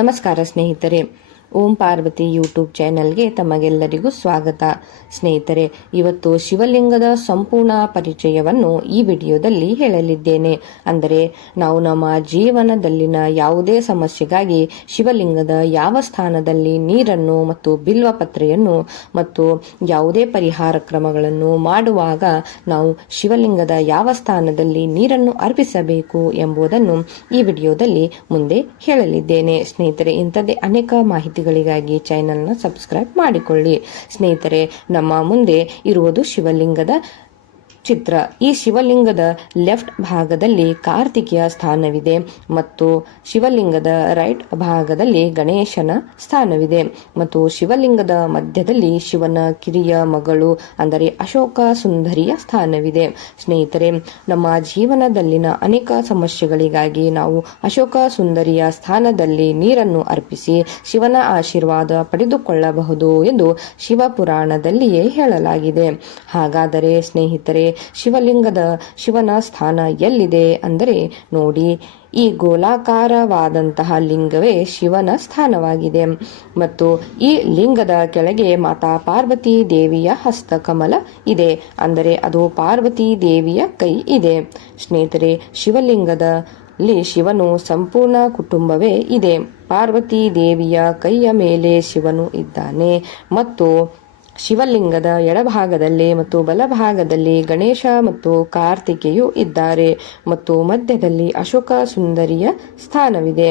ನಮಸ್ಕಾರ ಸ್ನೇಹಿತರೆ. ಓಂ ಪಾರ್ವತಿ ಯೂಟ್ಯೂಬ್ ಚಾನೆಲ್ಗೆ ತಮಗೆಲ್ಲರಿಗೂ ಸ್ವಾಗತ. ಸ್ನೇಹಿತರೆ, ಇವತ್ತು ಶಿವಲಿಂಗದ ಸಂಪೂರ್ಣ ಪರಿಚಯವನ್ನು ಈ ವಿಡಿಯೋದಲ್ಲಿ ಹೇಳಲಿದ್ದೇನೆ. ಅಂದರೆ, ನಾವು ನಮ್ಮ ಜೀವನದಲ್ಲಿನ ಯಾವುದೇ ಸಮಸ್ಯೆಗಾಗಿ ಶಿವಲಿಂಗದ ಯಾವ ಸ್ಥಾನದಲ್ಲಿ ನೀರನ್ನು ಮತ್ತು ಬಿಲ್ವ ಪತ್ರೆಯನ್ನು ಮತ್ತು ಯಾವುದೇ ಪರಿಹಾರ ಕ್ರಮಗಳನ್ನು ಮಾಡುವಾಗ ನಾವು ಶಿವಲಿಂಗದ ಯಾವ ಸ್ಥಾನದಲ್ಲಿ ನೀರನ್ನು ಅರ್ಪಿಸಬೇಕು ಎಂಬುದನ್ನು ಈ ವಿಡಿಯೋದಲ್ಲಿ ಮುಂದೆ ಹೇಳಲಿದ್ದೇನೆ. ಸ್ನೇಹಿತರೆ, ಇಂಥದ್ದೇ ಅನೇಕ ಮಾಹಿತಿಗಳಿಗಾಗಿ ಚಾನಲ್ನ ಸಬ್ಸ್ಕ್ರೈಬ್ ಮಾಡಿಕೊಳ್ಳಿ. ಸ್ನೇಹಿತರೆ ನಮ್ಮ ಮುಂದೆ ಇರುವುದು ಶಿವಲಿಂಗದ ಚಿತ್ರ. ಈ ಶಿವಲಿಂಗದ ಲೆಫ್ಟ್ ಭಾಗದಲ್ಲಿ ಕಾರ್ತಿಕೆಯ ಸ್ಥಾನವಿದೆ ಮತ್ತು ಶಿವಲಿಂಗದ ರೈಟ್ ಭಾಗದಲ್ಲಿ ಗಣೇಶನ ಸ್ಥಾನವಿದೆ ಮತ್ತು ಶಿವಲಿಂಗದ ಮಧ್ಯದಲ್ಲಿ ಶಿವನ ಕಿರಿಯ ಮಗಳು, ಅಂದರೆ ಅಶೋಕ ಸುಂದರಿಯ ಸ್ಥಾನವಿದೆ. ಸ್ನೇಹಿತರೆ, ನಮ್ಮ ಜೀವನದಲ್ಲಿನ ಅನೇಕ ಸಮಸ್ಯೆಗಳಿಗಾಗಿ ನಾವು ಅಶೋಕ ಸುಂದರಿಯ ಸ್ಥಾನದಲ್ಲಿ ನೀರನ್ನು ಅರ್ಪಿಸಿ ಶಿವನ ಆಶೀರ್ವಾದ ಪಡೆದುಕೊಳ್ಳಬಹುದು ಎಂದು ಶಿವಪುರಾಣದಲ್ಲಿಯೇ ಹೇಳಲಾಗಿದೆ. ಹಾಗಾದರೆ ಸ್ನೇಹಿತರೆ ಶಿವಲಿಂಗದ ಶಿವನ ಸ್ಥಾನ ಎಲ್ಲಿದೆ ಅಂದರೆ ನೋಡಿ, ಈ ಗೋಲಾಕಾರವಾದಂತಹ ಲಿಂಗವೇ ಶಿವನ ಸ್ಥಾನವಾಗಿದೆ. ಮತ್ತು ಈ ಲಿಂಗದ ಕೆಳಗೆ ಮಾತಾ ಪಾರ್ವತಿ ದೇವಿಯ ಹಸ್ತಕಮಲ ಇದೆ. ಅಂದರೆ ಅದು ಪಾರ್ವತಿ ದೇವಿಯ ಕೈ ಇದೆ. ಸ್ನೇಹಿತರೆ, ಶಿವಲಿಂಗದಲ್ಲಿ ಶಿವನು ಸಂಪೂರ್ಣ ಕುಟುಂಬವೇ ಇದೆ. ಪಾರ್ವತಿ ದೇವಿಯ ಕೈಯ ಮೇಲೆ ಶಿವನು ಇದ್ದಾನೆ. ಮತ್ತು ಶಿವಲಿಂಗದ ಎಡಭಾಗದಲ್ಲಿ ಮತ್ತು ಬಲಭಾಗದಲ್ಲಿ ಗಣೇಶ ಮತ್ತು ಕಾರ್ತಿಕೆಯು ಇದ್ದಾರೆ ಮತ್ತು ಮಧ್ಯದಲ್ಲಿ ಅಶೋಕ ಸುಂದರಿಯ ಸ್ಥಾನವಿದೆ.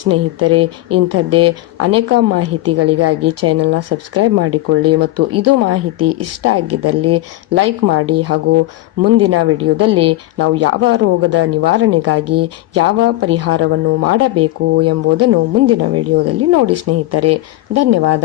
ಸ್ನೇಹಿತರೆ, ಇಂಥದ್ದೇ ಅನೇಕ ಮಾಹಿತಿಗಳಿಗಾಗಿ ಚಾನೆಲ್ನ ಸಬ್ಸ್ಕ್ರೈಬ್ ಮಾಡಿಕೊಳ್ಳಿ ಮತ್ತು ಇದು ಮಾಹಿತಿ ಇಷ್ಟ ಆಗಿದ್ದಲ್ಲಿ ಲೈಕ್ ಮಾಡಿ ಹಾಗೂ ಮುಂದಿನ ವಿಡಿಯೋದಲ್ಲಿ ನಾವು ಯಾವ ರೋಗದ ನಿವಾರಣೆಗಾಗಿ ಯಾವ ಪರಿಹಾರವನ್ನು ಮಾಡಬೇಕು ಎಂಬುದನ್ನು ಮುಂದಿನ ವಿಡಿಯೋದಲ್ಲಿ ನೋಡಿ ಸ್ನೇಹಿತರೆ. ಧನ್ಯವಾದ.